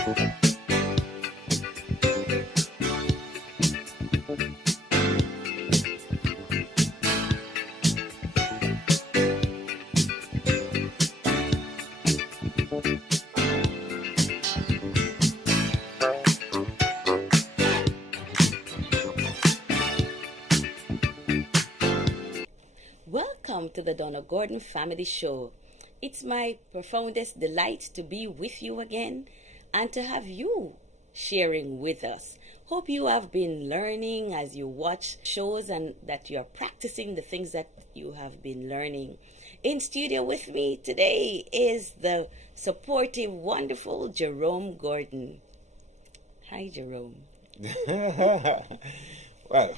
Welcome to the Donna Gordon Family Show. It's my profoundest delight to be with you again and to have you sharing with us. Hope you have been learning as you watch shows and that you're practicing the things that you have been learning. In studio with me today is the supportive, wonderful Jerome Gordon. Hi, Jerome. Well,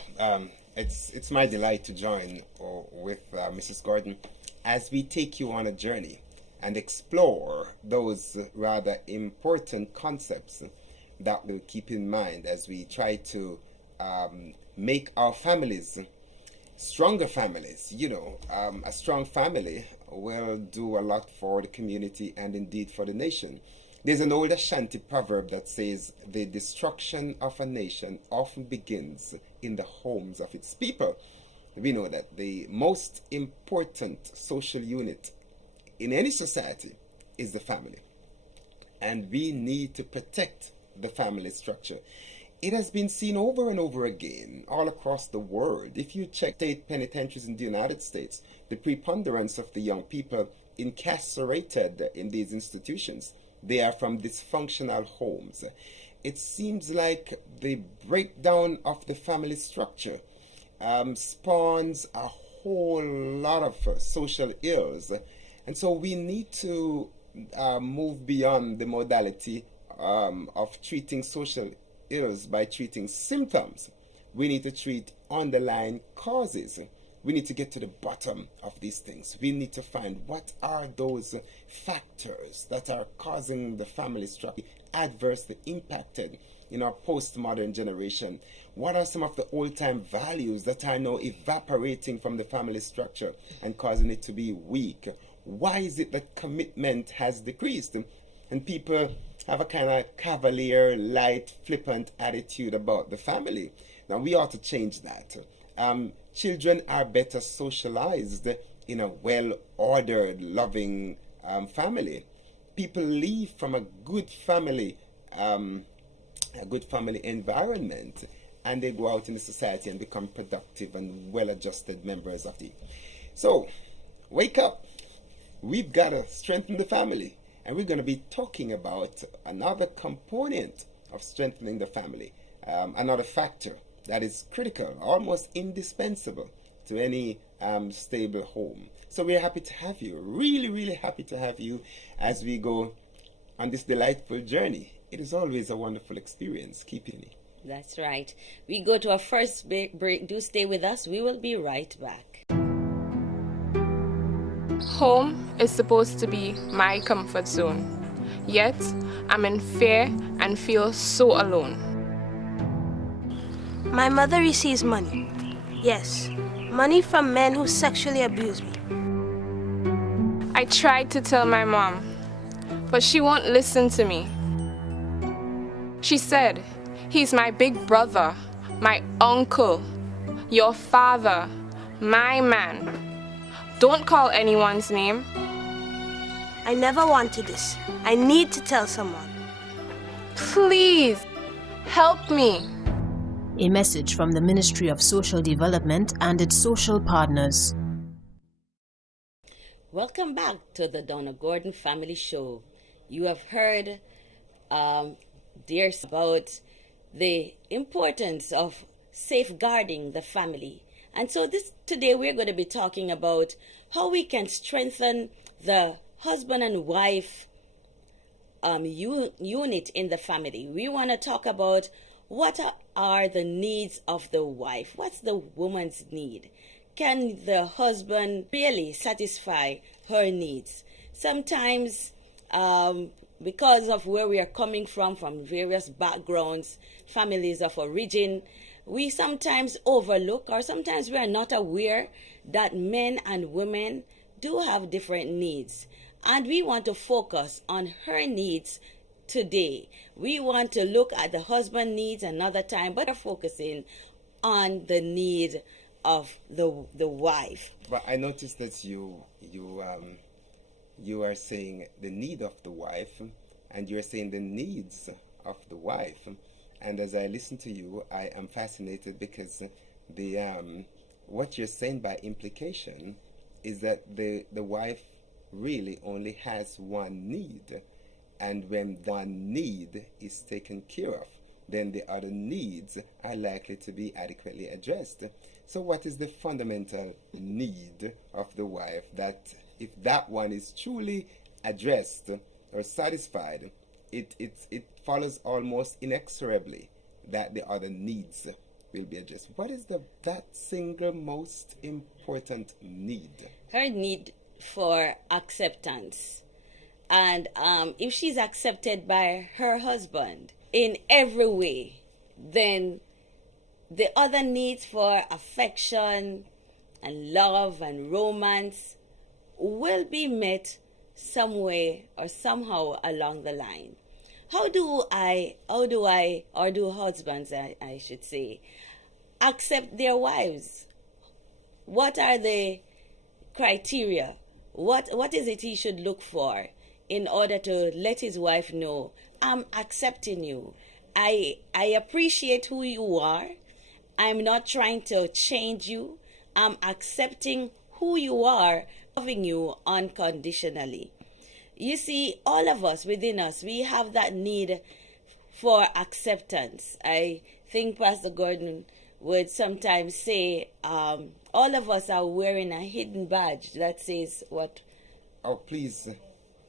it's my delight to join with Mrs. Gordon as we take you on a journey and explore those rather important concepts that we'll keep in mind as we try to make our families stronger families. A strong family will do a lot for the community and indeed for the nation. There's an old Ashanti proverb that says, the destruction of a nation often begins in the homes of its people. We know that the most important social unit in any society is the family. And we need to protect the family structure. It has been seen over and over again all across the world. If you check state penitentiaries in the United States, the preponderance of the young people incarcerated in these institutions, they are from dysfunctional homes. It seems like the breakdown of the family structure spawns a whole lot of social ills. And so we need to move beyond the modality of treating social ills by treating symptoms. We need to treat underlying causes. We need to get to the bottom of these things. We need to find what are those factors that are causing the family structure adversely impacted in our postmodern generation. What are some of the old-time values that are now evaporating from the family structure and causing it to be weak? Why is it that commitment has decreased? And people have a kind of cavalier, light, flippant attitude about the family. Now, we ought to change that. Children are better socialized in a well-ordered, loving family. People leave from a good family environment, and they go out in the society and become productive and well-adjusted members of the. So, wake up. We've got to strengthen the family, and we're going to be talking about another component of strengthening the family, another factor that is critical, almost indispensable to any stable home. So we're happy to have you, really, really happy to have you as we go on this delightful journey. It is always a wonderful experience. Keep it. That's right. We go to our first break. Do stay with us. We will be right back. Home is supposed to be my comfort zone. Yet, I'm in fear and feel so alone. My mother receives money. Yes, money from men who sexually abuse me. I tried to tell my mom, but she won't listen to me. She said, he's my big brother, my uncle, your father, my man. Don't call anyone's name. I never wanted this. I need to tell someone. Please, help me. A message from the Ministry of Social Development and its social partners. Welcome back to the Donna Gordon Family Show. You have heard dears about the importance of safeguarding the family. And so today we're going to be talking about how we can strengthen the husband and wife unit in the family. We want to talk about what are the needs of the wife. What's the woman's need? Can the husband really satisfy her needs? Sometimes because of where we are coming from various backgrounds, families of origin, we sometimes overlook or sometimes we are not aware that men and women do have different needs. And we want to focus on her needs today. We want to look at the husband needs another time, but we're focusing on the need of the wife. But I noticed that you are saying the need of the wife, and you're saying the needs of the wife. And as I listen to you, I am fascinated because the what you're saying by implication is that the wife really only has one need, and when one need is taken care of, then the other needs are likely to be adequately addressed. So what is the fundamental need of the wife that if that one is truly addressed or satisfied, it follows almost inexorably that the other needs will be addressed? What is that single most important need? Her need for acceptance. And if she's accepted by her husband in every way, then the other needs for affection and love and romance will be met some way or somehow along the line. How do husbands, I should say, accept their wives? What are the criteria? What is it he should look for in order to let his wife know, I'm accepting you. I appreciate who you are. I'm not trying to change you. I'm accepting who you are, loving you unconditionally. You see, all of us within us, we have that need for acceptance. I think Pastor Gordon would sometimes say, all of us are wearing a hidden badge that says what? Oh, please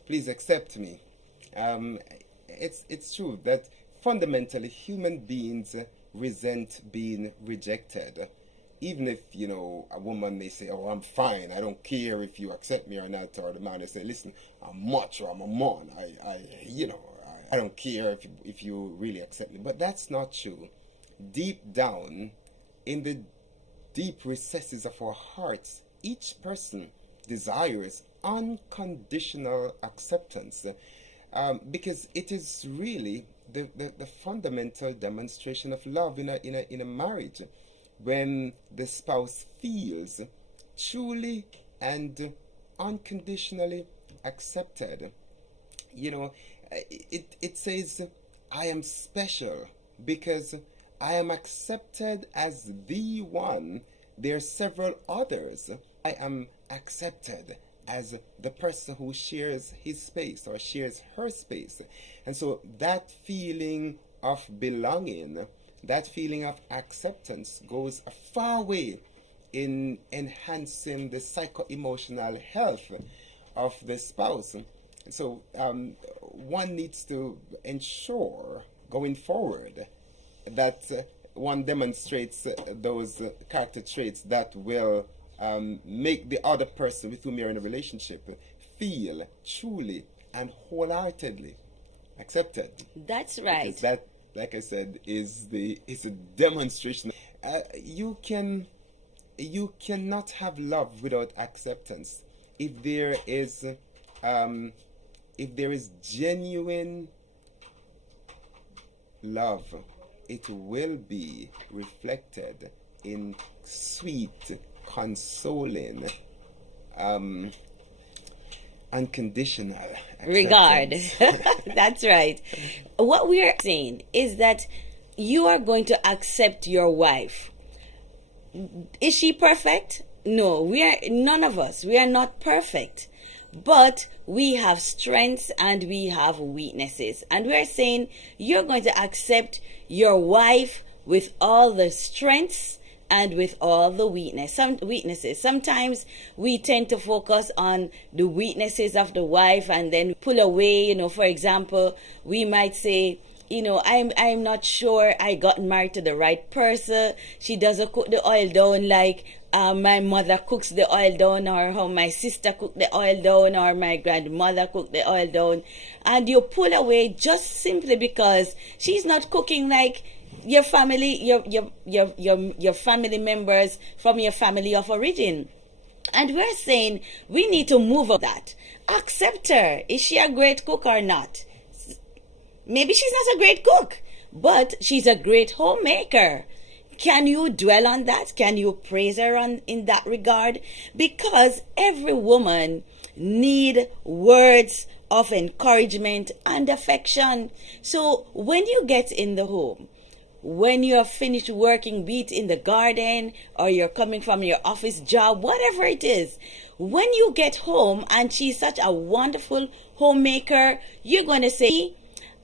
accept me. It's true that fundamentally human beings resent being rejected. Even if, a woman may say, oh, I'm fine, I don't care if you accept me or not, or the man may say, listen, I'm macho, I'm a man, I don't care if you really accept me. But that's not true. Deep down, in the deep recesses of our hearts, each person desires unconditional acceptance, because it is really the fundamental demonstration of love in a marriage, when the spouse feels truly and unconditionally accepted. It says, I am special because I am accepted as the one. There are several others. I am accepted as the person who shares his space or shares her space. And so that feeling of belonging, that feeling of acceptance goes a far way in enhancing the psycho-emotional health of the spouse. So one needs to ensure going forward that one demonstrates those character traits that will make the other person with whom you're in a relationship feel truly and wholeheartedly accepted. That's right. Because that, like I said, is a demonstration. You cannot have love without acceptance. If there is genuine love, it will be reflected in sweet, consoling, unconditional regard. acceptance. That's right. What we are saying is that you are going to accept your wife. Is she perfect? No, none of us. We are not perfect. But we have strengths and we have weaknesses. And we are saying you're going to accept your wife with all the strengths and with all the weaknesses. Sometimes we tend to focus on the weaknesses of the wife and then pull away. For example, we might say, I'm not sure I got married to the right person. She doesn't cook the oil down like my mother cooks the oil down, or how my sister cooked the oil down, or my grandmother cooked the oil down. And you pull away just simply because she's not cooking like your family, your family members from your family of origin. And we're saying we need to move on that. Accept her. Is she a great cook or not? Maybe she's not a great cook, but she's a great homemaker. Can you dwell on that? Can you praise her in that regard? Because every woman need words of encouragement and affection. So when you get in the home, when you're finished working, be it in the garden or you're coming from your office job, whatever it is, when you get home and she's such a wonderful homemaker, you're going to say,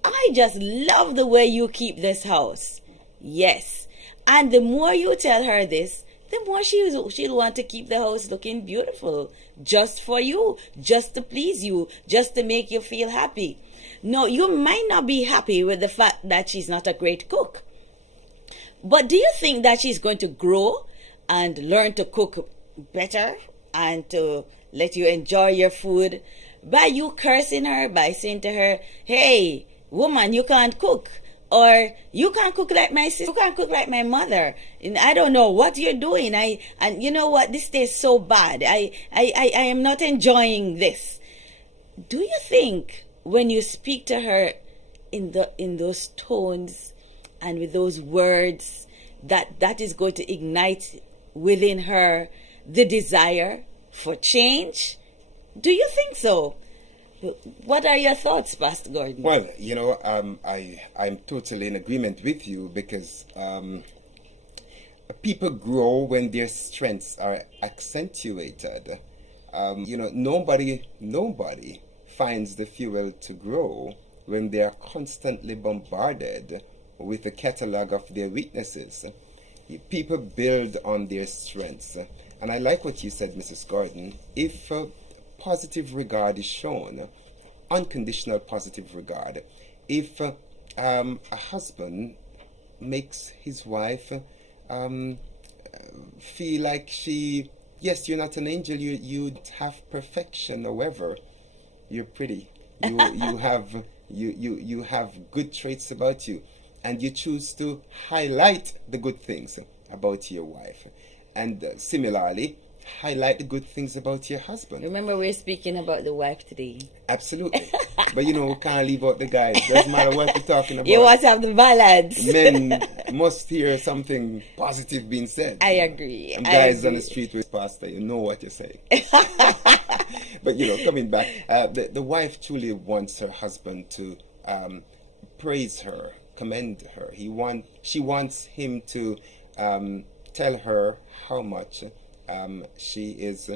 I just love the way you keep this house. Yes. And the more you tell her this, the more she'll want to keep the house looking beautiful just for you, just to please you, just to make you feel happy. No, you might not be happy with the fact that she's not a great cook. But do you think that she's going to grow and learn to cook better and to let you enjoy your food by you cursing her, by saying to her, hey, woman, you can't cook? Or you can't cook like my sister, you can't cook like my mother. And I don't know what you're doing. And you know what? This tastes so bad. I am not enjoying this. Do you think when you speak to her in those tones and with those words that is going to ignite within her the desire for change? Do you think so? What are your thoughts, Pastor Gordon? Well, I'm totally in agreement with you because people grow when their strengths are accentuated. Nobody finds the fuel to grow when they are constantly bombarded with a catalog of their weaknesses. People build on their strengths. And I like what you said, Mrs. Gordon. If positive regard is shown, unconditional positive regard, if a husband makes his wife feel like yes, you're not an angel, you have perfection, however, you're pretty, you have good traits about you, and you choose to highlight the good things about your wife, and similarly highlight the good things about your husband. Remember, we're speaking about the wife today. Absolutely. But we can't leave out the guys. Doesn't matter what we're talking about. You want to have the balance. Men must hear something positive being said. I agree. And guys on the street with pastor, you know what you're saying. But coming back, the wife truly wants her husband to praise her, commend her. She wants him to tell her how much she is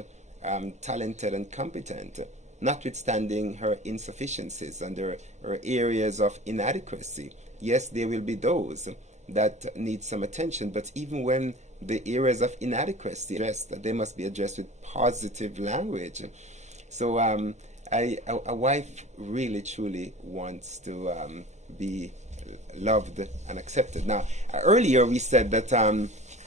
talented and competent, notwithstanding her insufficiencies and her areas of inadequacy. Yes, there will be those that need some attention, but even when the areas of inadequacy addressed, they must be addressed with positive language. So a wife really truly wants to be loved and accepted. Now, earlier we said that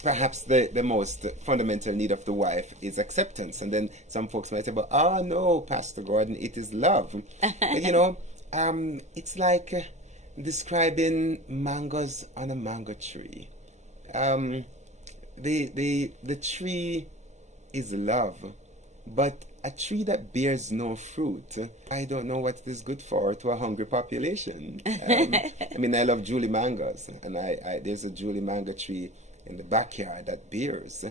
perhaps the most fundamental need of the wife is acceptance. And then some folks might say, but oh no, Pastor Gordon, it is love. It's like describing mangoes on a mango tree. The tree is love, but a tree that bears no fruit, I don't know what it is good for to a hungry population. I love Julie mangoes, and there's a Julie mango tree in the backyard that bears.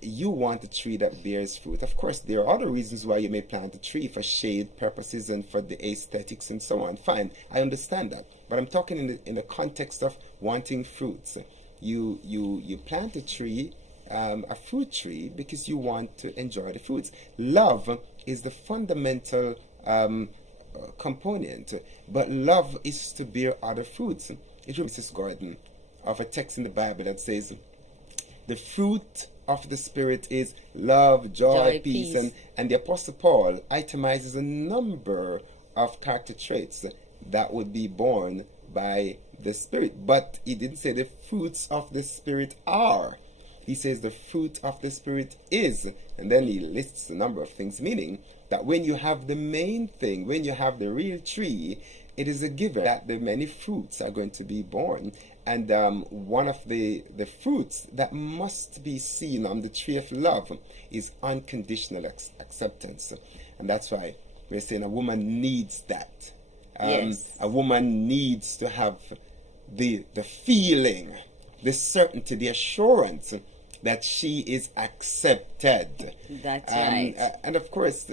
You want a tree that bears fruit. Of course, there are other reasons why you may plant a tree, for shade purposes and for the aesthetics and so on. Fine, I understand that. But I'm talking in the context of wanting fruits. You plant a tree, a fruit tree, because you want to enjoy the fruits. Love is the fundamental component, but love is to bear other fruits. It reminds Mrs. Gordon of a text in the Bible that says, the fruit of the Spirit is love, joy, peace. And the Apostle Paul itemizes a number of character traits that would be born by the Spirit. But he didn't say the fruits of the Spirit are. He says the fruit of the Spirit is. And then he lists a number of things, meaning that when you have the main thing, when you have the real tree, it is a given that the many fruits are going to be born. And one of the fruits that must be seen on the tree of love is unconditional acceptance. And that's why we're saying a woman needs that. Yes. A woman needs to have the feeling, the certainty, the assurance that she is accepted. That's right. And of course,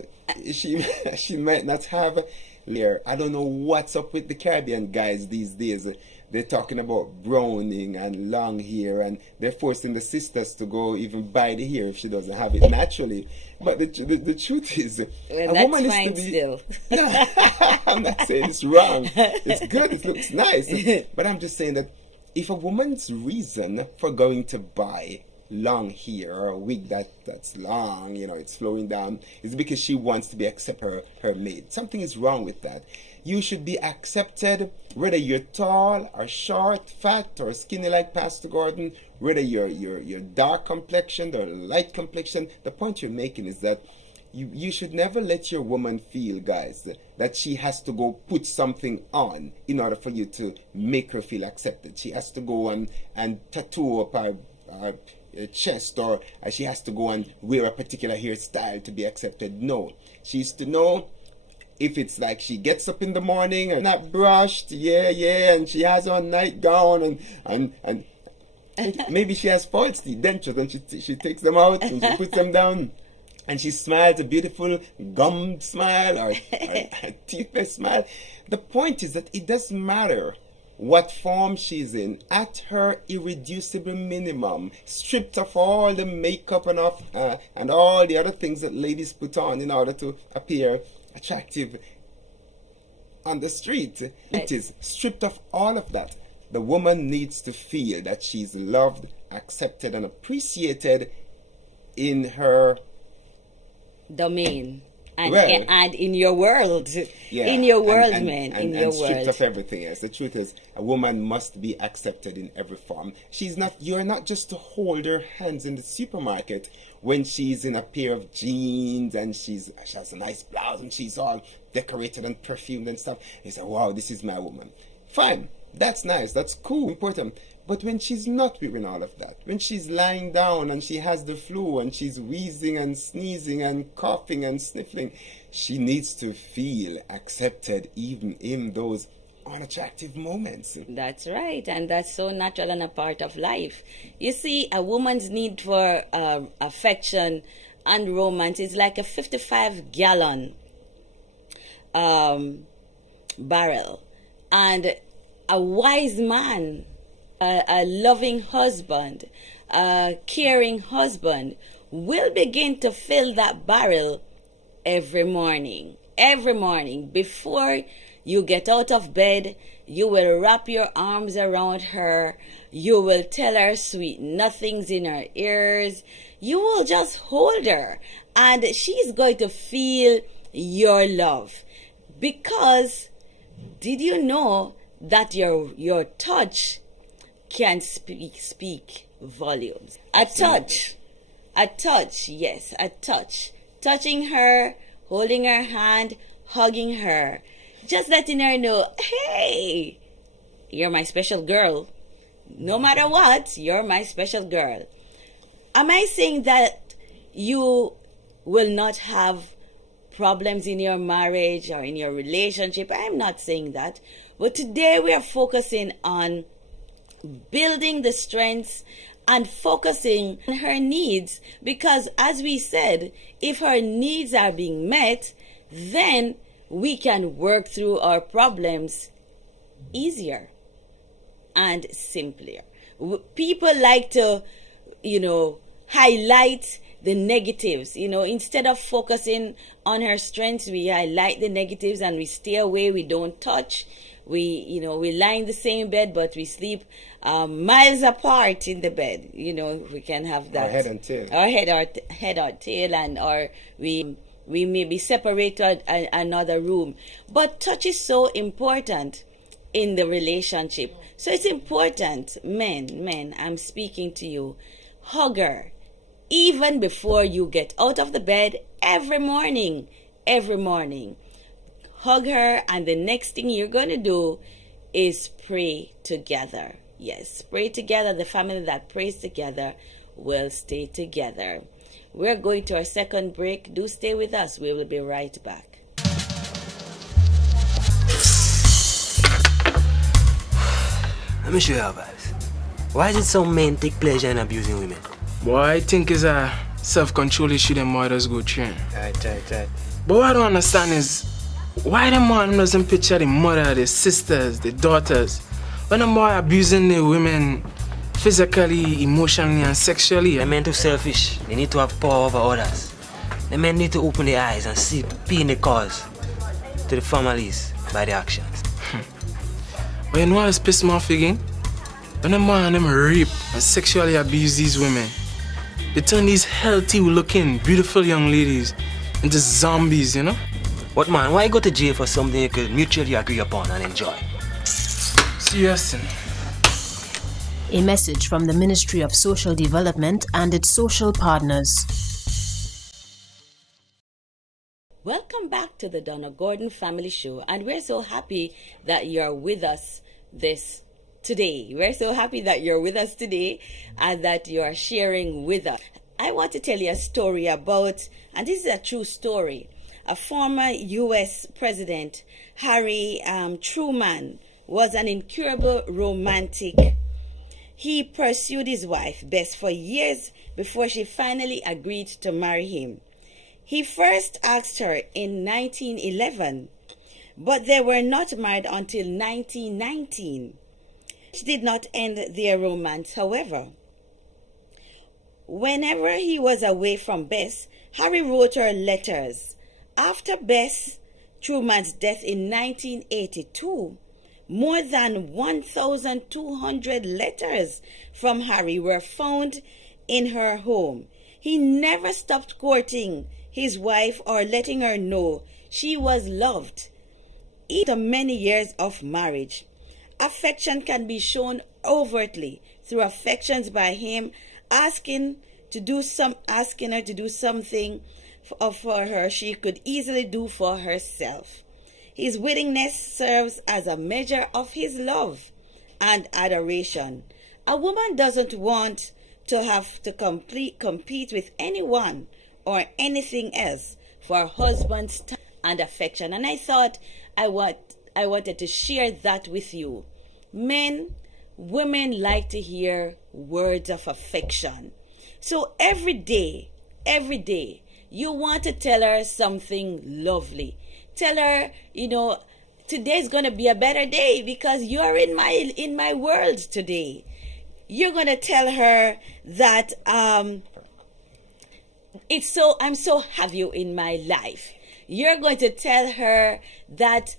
she might not have Lear. I don't know what's up with the Caribbean guys these days. They're talking about browning and long hair, and they're forcing the sisters to go even buy the hair if she doesn't have it naturally. But the truth is, Well, a that's woman is fine to be. still. I'm not saying it's wrong. It's good. It looks nice. But I'm just saying that if a woman's reason for going to buy long hair or a wig that's long, it's flowing down, is because she wants to be accepted her mate. Something is wrong with that. You should be accepted whether you're tall or short, fat or skinny like Pastor Gordon, whether you're dark complexioned or light complexioned. The point you're making is that you should never let your woman feel, guys, that she has to go put something on in order for you to make her feel accepted. She has to go and tattoo up her chest, or she has to go and wear a particular hairstyle to be accepted. No. She used to know if it's like she gets up in the morning and not brushed, and she has on nightgown and maybe she has false teeth, dentures, and she takes them out and she puts them down. And she smiles a beautiful gum smile or a teethless smile. The point is that it doesn't matter what form she's in. At her irreducible minimum, stripped of all the makeup and all the other things that ladies put on in order to appear attractive on the street. It is stripped of all of that. The woman needs to feel that she's loved, accepted, and appreciated in her domain and in your world. In your world, man. In your world. Stripped of everything else. The truth is, a woman must be accepted in every form. You're not just to hold her hands in the supermarket when she's in a pair of jeans and she has a nice blouse and she's all decorated and perfumed and stuff. You say, wow, this is my woman. Fine. That's nice. That's cool. Important. But when she's not wearing all of that, when she's lying down and she has the flu and she's wheezing and sneezing and coughing and sniffling, she needs to feel accepted even in those unattractive moments. That's right, and that's so natural and a part of life. You see, a woman's need for affection and romance is like a 55-gallon barrel. And a wise man, a loving husband, a caring husband will begin to fill that barrel every morning. Every morning, before you get out of bed, you will wrap your arms around her. You will tell her sweet nothings in her ears. You will just hold her, and she's going to feel your love. Because did you know that your touch can speak volumes? A touch, yes, a touch. Touching her, holding her hand, hugging her, just letting her know, hey, you're my special girl. No matter what, you're my special girl. Am I saying that you will not have problems in your marriage or in your relationship? I'm not saying that. But today we are focusing on building the strengths and focusing on her needs, because as we said, if her needs are being met, then we can work through our problems easier and simpler. People like to, highlight the negatives. Instead of focusing on her strengths, we highlight the negatives and we stay away. We don't touch. We lie in the same bed, but we sleep miles apart in the bed. We can have that. Our head and tail. Our head or tail, or we may be separated to another room. But touch is so important in the relationship. So it's important, men, I'm speaking to you. Hug her even before you get out of the bed every morning. Hug her, and the next thing you're going to do is pray together. Yes, pray together. The family that prays together will stay together. We're going to our second break. Do stay with us. We will be right back. Let me show you how vibes. Why is it some men take pleasure in abusing women? Boy, I think it's a self-control issue them mothers go through. Right. But what I don't understand is why the man doesn't picture the mother, the sisters, the daughters, when the boy abusing the women physically, emotionally, and sexually. The men too selfish. They need to have power over others. The men need to open their eyes and see pain they cause to the families by their actions. But you know what's pissed me off again? When the man them rape and sexually abuse these women, they turn these healthy looking, beautiful young ladies into zombies, you know? What man, why go to jail for something you could mutually agree upon and enjoy? Serious. A message from the Ministry of Social Development and its social partners. Welcome back to the Donna Gordon Family Show, and we're so happy that you're with us today. We're so happy that you're with us today and that you're sharing with us. I want to tell you a story about, and this is a true story, a former U.S. President, Harry Truman, was an incurable romantic. He pursued his wife, Bess, for years before she finally agreed to marry him. He first asked her in 1911, but they were not married until 1919. It did not end their romance, however. Whenever he was away from Bess, Harry wrote her letters. After Bess Truman's death in 1982, more than 1,200 letters from Harry were found in her home. He never stopped courting his wife or letting her know she was loved. After many years of marriage, affection can be shown overtly through affections by him asking her to do something for her she could easily do for herself. His willingness serves as a measure of his love and adoration. A woman doesn't want to have to compete with anyone or anything else for her husband's time and affection. And I thought I wanted to share that with you. Women like to hear words of affection. So every day, you want to tell her something lovely. Tell her, today's going to be a better day because you're in my world today. You're going to tell her that I'm so have you in my life. You're going to tell her that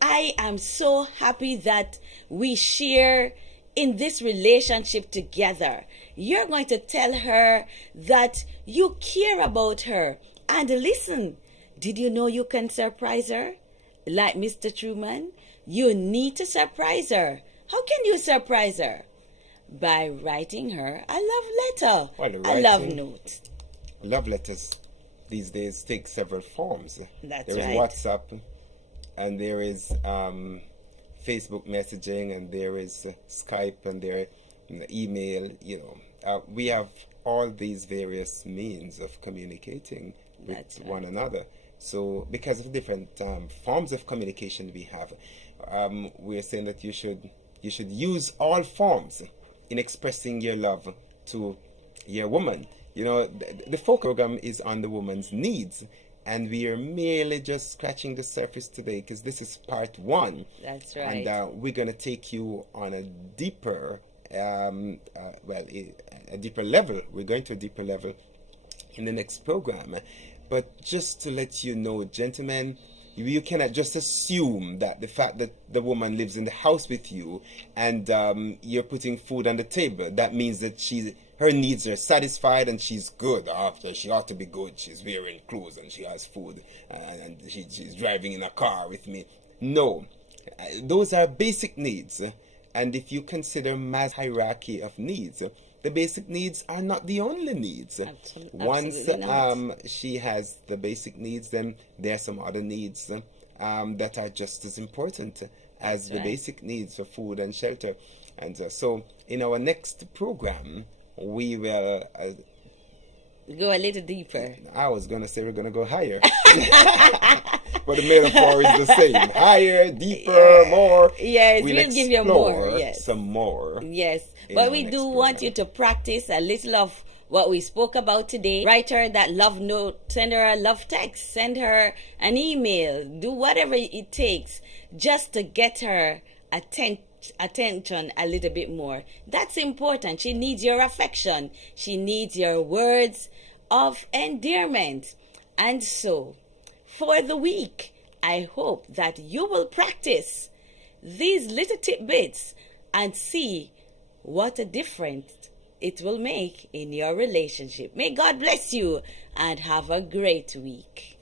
I am so happy that we share in this relationship together. You're going to tell her that you care about her. And listen, did you know you can surprise her? Like Mr. Truman, you need to surprise her. How can you surprise her? By writing her a love letter, a love note. Love letters these days take several forms. That's there is right. WhatsApp, and there is Facebook messaging, and there is Skype, and there email. We have all these various means of communicating with one another. So because of different forms of communication we have, we're saying that you should use all forms in expressing your love to your woman. The focus program is on the woman's needs, and we are merely just scratching the surface today because this is part one. That's right. And we're going to take you on a deeper, a deeper level. We're going to a deeper level in the next program. But just to let you know, gentlemen, you cannot just assume that the fact that the woman lives in the house with you and you're putting food on the table, that means that her needs are satisfied and she's good. After she ought to be good. She's wearing clothes and she has food and she's driving in a car with me. No, those are basic needs. And if you consider Maslow's hierarchy of needs, the basic needs are not the only needs. Once she has the basic needs, then there are some other needs that are just as important as the basic needs for food and shelter. And so in our next program, we will go a little deeper. I was going to say we're going to go higher. but the metaphor is the same. Higher, deeper, more. Yes, we'll give you more. explore Yes. some more. Yes, in but our we next do program. want you to practice a little of what we spoke about today. Write her that love note, send her a love text, send her an email, do whatever it takes just to get her attention a little bit more. That's important. She needs your affection. She needs your words of endearment. And so, for the week, I hope that you will practice these little tidbits and see what a difference it will make in your relationship. May God bless you and have a great week.